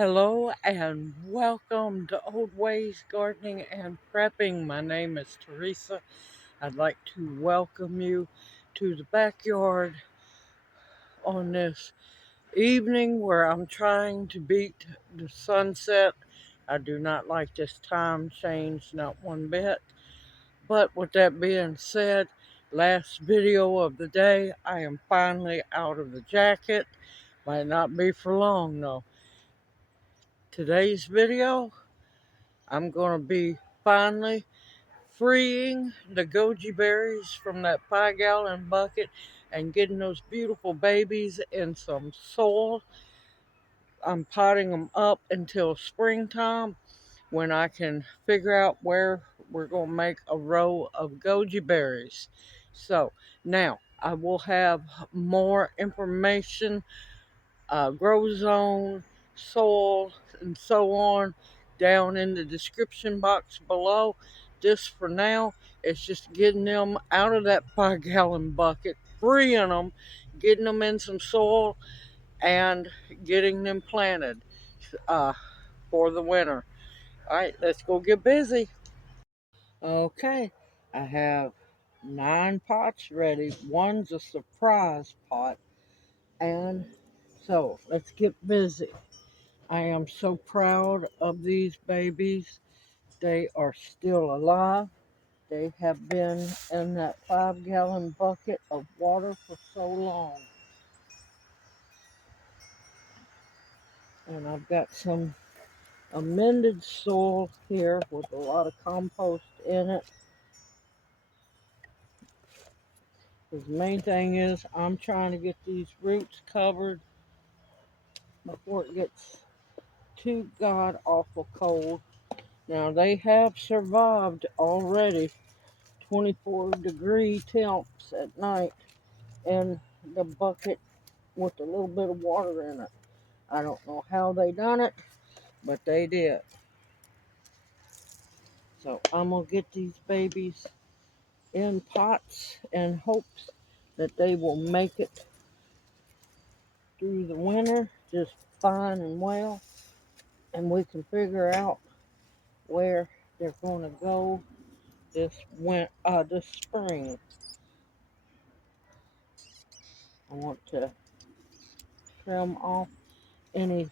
Hello and welcome to Old Ways Gardening and Prepping. My name is Teresa. I'd like to welcome you to the backyard on this evening where I'm trying to beat the sunset. I do not like this time change, not one bit. But with that being said, last video of the day, I am finally out of the jacket. Might not be for long though. Today's video, I'm going to be finally freeing the goji berries from that 5-gallon bucket and getting those beautiful babies in some soil. I'm potting them up until springtime when I can figure out where we're going to make a row of goji berries. So now I will have more information, grow zone, soil, and so on down in the description box below. This for now is just getting them out of that 5-gallon bucket, freeing them, getting them in some soil, and getting them planted uh, for the winter. All right, let's go get busy. Okay, I have 9 pots ready. One's a surprise pot, and so let's get busy. I am so proud of these babies. They are still alive. They have been in that 5-gallon bucket of water for so long. And I've got some amended soil here with a lot of compost in it. The main thing is I'm trying to get these roots covered before it gets too god awful cold. Now they have survived already 24-degree temps at night in the bucket with a little bit of water in it. I don't know how they done it, but they did. So I'm gonna get these babies in pots in hopes that they will make it through the winter just fine and well, and we can figure out where they're going to go this spring. I want to trim off any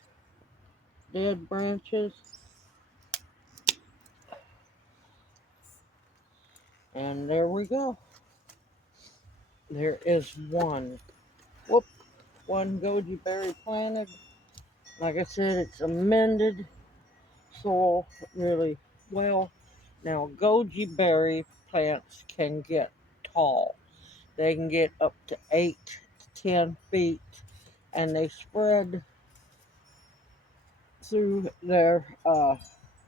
dead branches, and there we go. There is one goji berry planted. Like I said, it's amended soil really well. Now, goji berry plants can get tall. They can get up to 8 to 10 feet, and they spread through their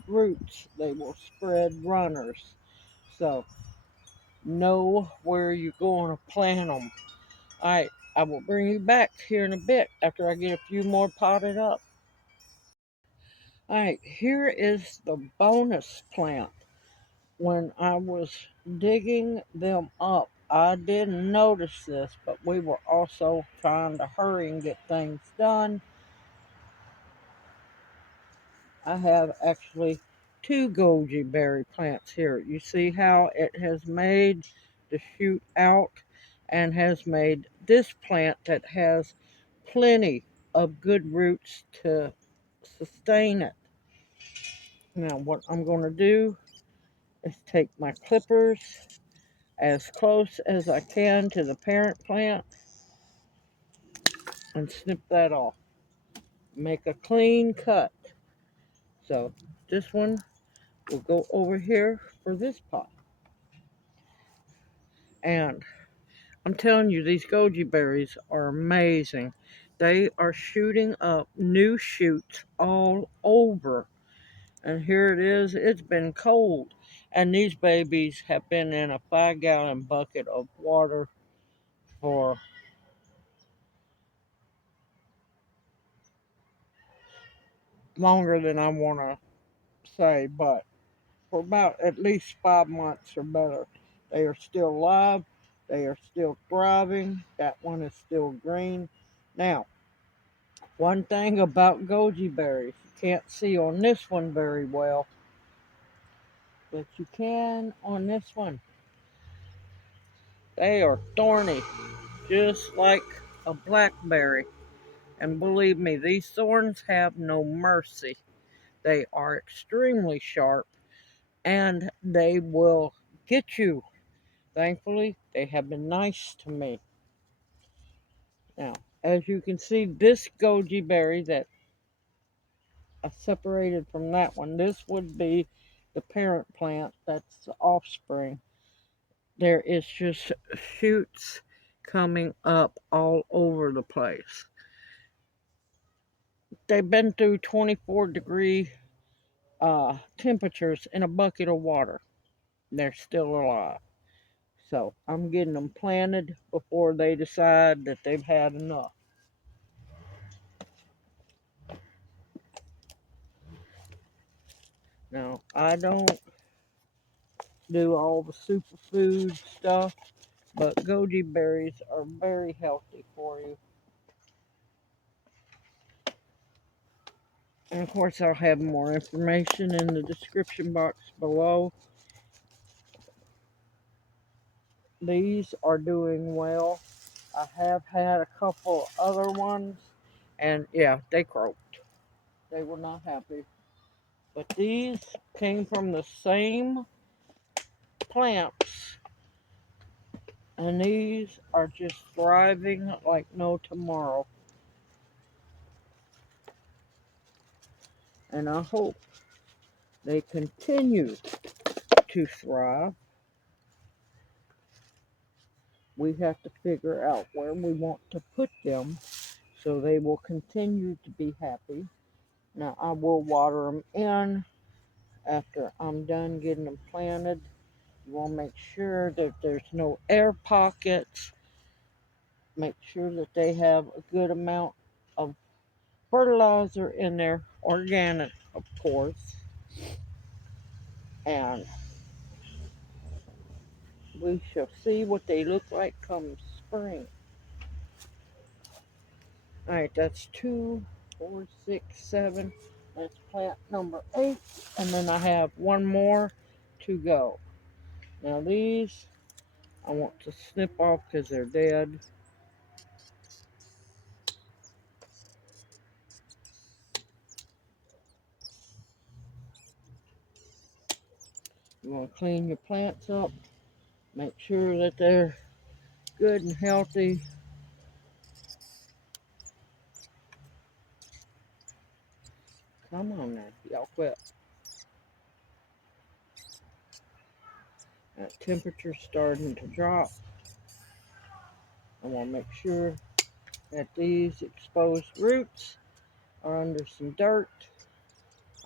roots. They will spread runners. So, know where you're going to plant them. All right, I will bring you back here in a bit after I get a few more potted up. All right, here is the bonus plant. When I was digging them up, I didn't notice this, but we were also trying to hurry and get things done. I have actually 2 goji berry plants here. You see how it has made the shoot out and has made this plant that has plenty of good roots to sustain it. Now what I'm going to do is take my clippers as close as I can to the parent plant and snip that off. Make a clean cut. So this one will go over here for this pot. And I'm telling you, these goji berries are amazing. They are shooting up new shoots all over. And here it is. It's been cold. And these babies have been in a 5-gallon bucket of water for longer than I want to say, but for about at least 5 months or better. They are still alive. They are still thriving. That one is still green. Now, One thing about goji berries, you can't see on this one very well, but you can on this one. They are thorny, just like a blackberry. And believe me, these thorns have no mercy. They are extremely sharp and they will get you. Thankfully, they have been nice to me. Now, as you can see, this goji berry that I separated from that one, this would be the parent plant, that's the offspring. There is just shoots coming up all over the place. They've been through 24-degree temperatures in a bucket of water. They're still alive. So I'm getting them planted before they decide that they've had enough. Now, I don't do all the superfood stuff, but goji berries are very healthy for you. And of course, I'll have more information in the description box below. These are doing well. I have had a couple other ones, and yeah, they croaked. They were not happy. But these came from the same plants, and these are just thriving like no tomorrow. And I hope they continue to thrive. We have to figure out where we want to put them so they will continue to be happy. Now, I will water them in after I'm done getting them planted. You want to make sure that there's no air pockets. Make sure that they have a good amount of fertilizer in there, organic, of course. And we shall see what they look like come spring. All right, that's 2, 4, 6, 7. That's plant number 8. And then I have one more to go. Now these, I want to snip off because they're dead. You want to clean your plants up. Make sure that they're good and healthy. Come on now, y'all quit. That temperature's starting to drop. I want to make sure that these exposed roots are under some dirt.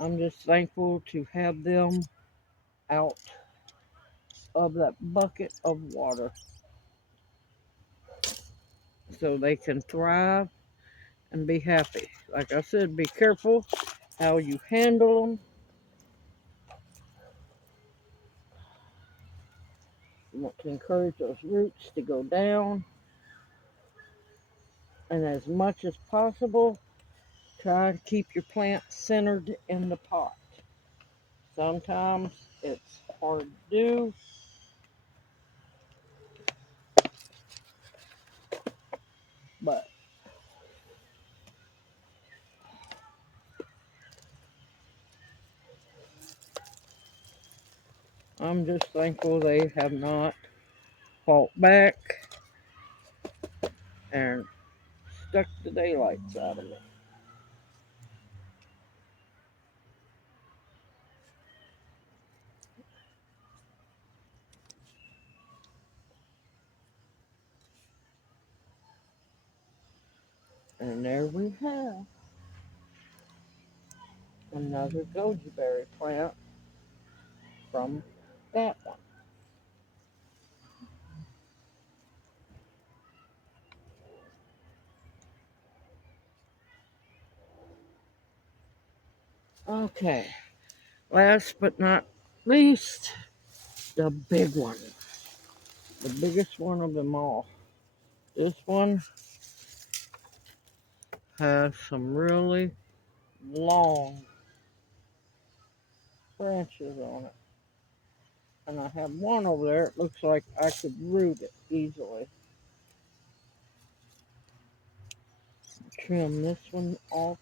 I'm just thankful to have them out of that bucket of water so they can thrive and be happy. Like I said, be careful how you handle them. You want to encourage those roots to go down, and as much as possible, try to keep your plant centered in the pot. Sometimes it's hard to do, but I'm just thankful they have not fought back and stuck the daylights out of me. And there we have another goji berry plant from that one. Okay, last but not least, the big one. The biggest one of them all. This one has some really long branches on it. And I have one over there, it looks like I could root it easily. Trim this one off.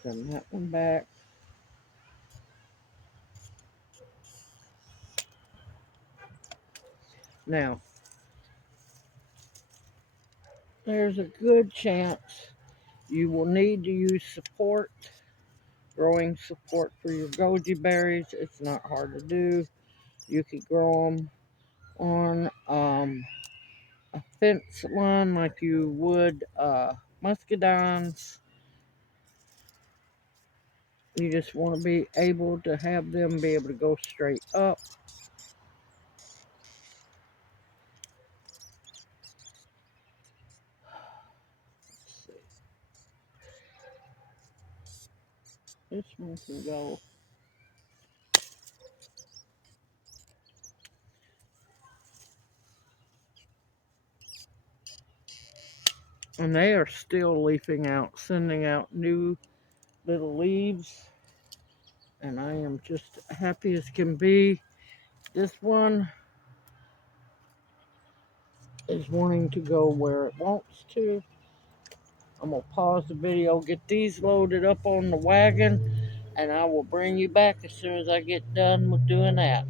Trim that one back. Now, there's a good chance you will need to use support, growing support for your goji berries. It's not hard to do. You could grow them on a fence line like you would muscadines. You just want to be able to have them be able to go straight up. Let's see. This one can go. And they are still leafing out, sending out new little leaves. And I am just happy as can be. This one is wanting to go where it wants to. I'm going to pause the video, get these loaded up on the wagon, and I will bring you back as soon as I get done with doing that.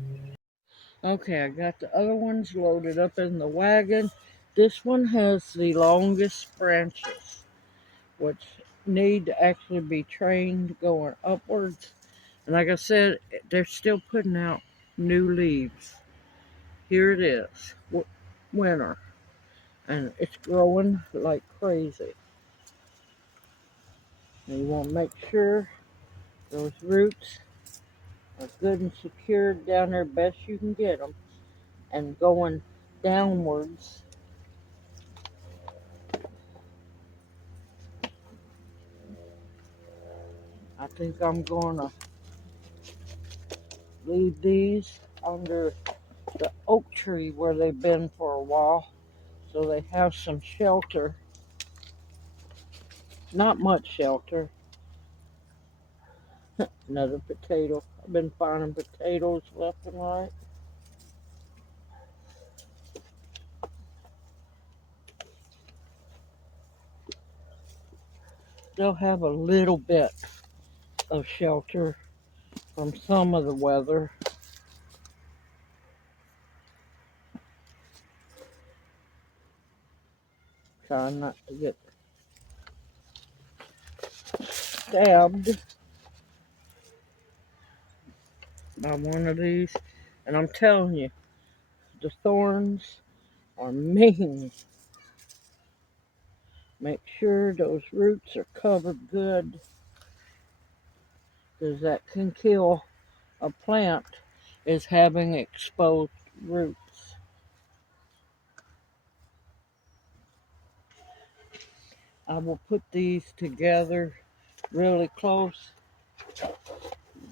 Okay, I got the other ones loaded up in the wagon. This one has the longest branches, which need to actually be trained going upwards. And like I said, they're still putting out new leaves. Here it is, winter, and it's growing like crazy. And you want to make sure those roots are good and secured down there best you can get them, and going downwards. I think I'm going to leave these under the oak tree where they've been for a while, so they have some shelter. Not much shelter. Another potato. I've been finding potatoes left and right. They'll have a little bit of shelter from some of the weather. Trying not to get stabbed by one of these. And I'm telling you, the thorns are mean. Make sure those roots are covered good, because that can kill a plant, is having exposed roots. I will put these together really close.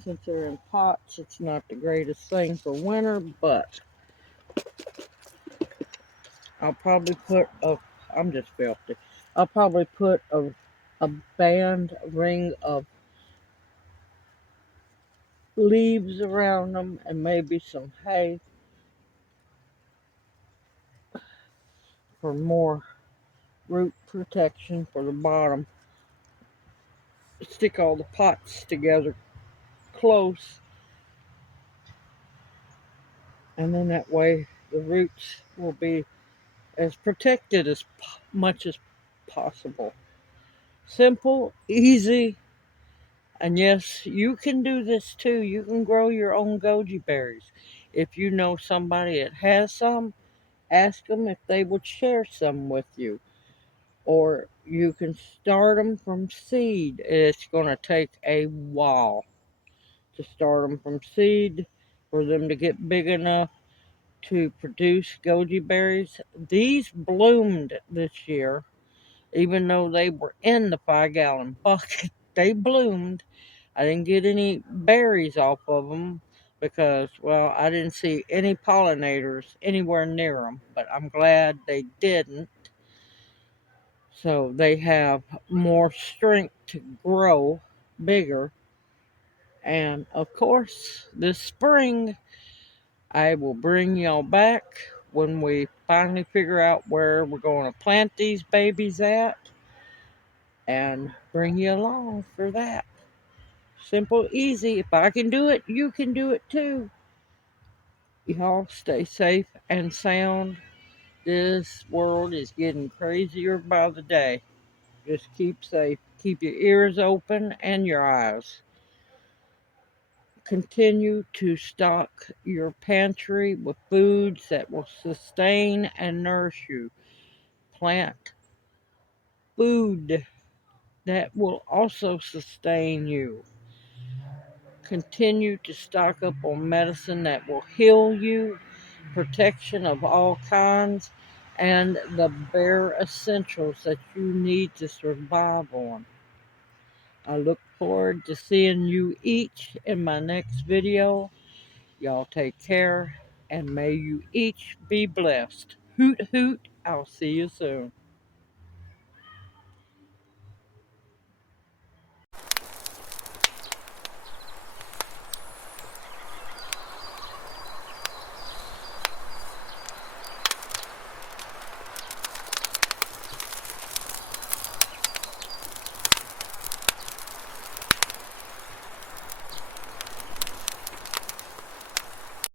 Since they're in pots, it's not the greatest thing for winter, but I'll probably put I'm just filthy. I'll probably put a ring of leaves around them and maybe some hay for more root protection for the bottom. Stick all the pots together close, and then that way the roots will be as protected as much as possible. Simple, easy, and yes, you can do this too. You can grow your own goji berries. If you know somebody that has some, ask them if they would share some with you. Or you can start them from seed. It's going to take a while to start them from seed for them to get big enough to produce goji berries. These bloomed this year, even though they were in the 5-gallon bucket. They bloomed. I didn't get any berries off of them, because, well, I didn't see any pollinators anywhere near them, but I'm glad they didn't. So they have more strength to grow bigger. And of course, this spring, I will bring y'all back when we finally figure out where we're going to plant these babies at and bring you along for that. Simple, easy. If I can do it, you can do it too. Y'all stay safe and sound. This world is getting crazier by the day. Just keep safe. Keep your ears open and your eyes. Continue to stock your pantry with foods that will sustain and nourish you. Plant food that will also sustain you. Continue to stock up on medicine that will heal you, protection of all kinds, and the bare essentials that you need to survive on. I look forward to seeing you each in my next video. Y'all take care, and may you each be blessed. Hoot hoot, I'll see you soon.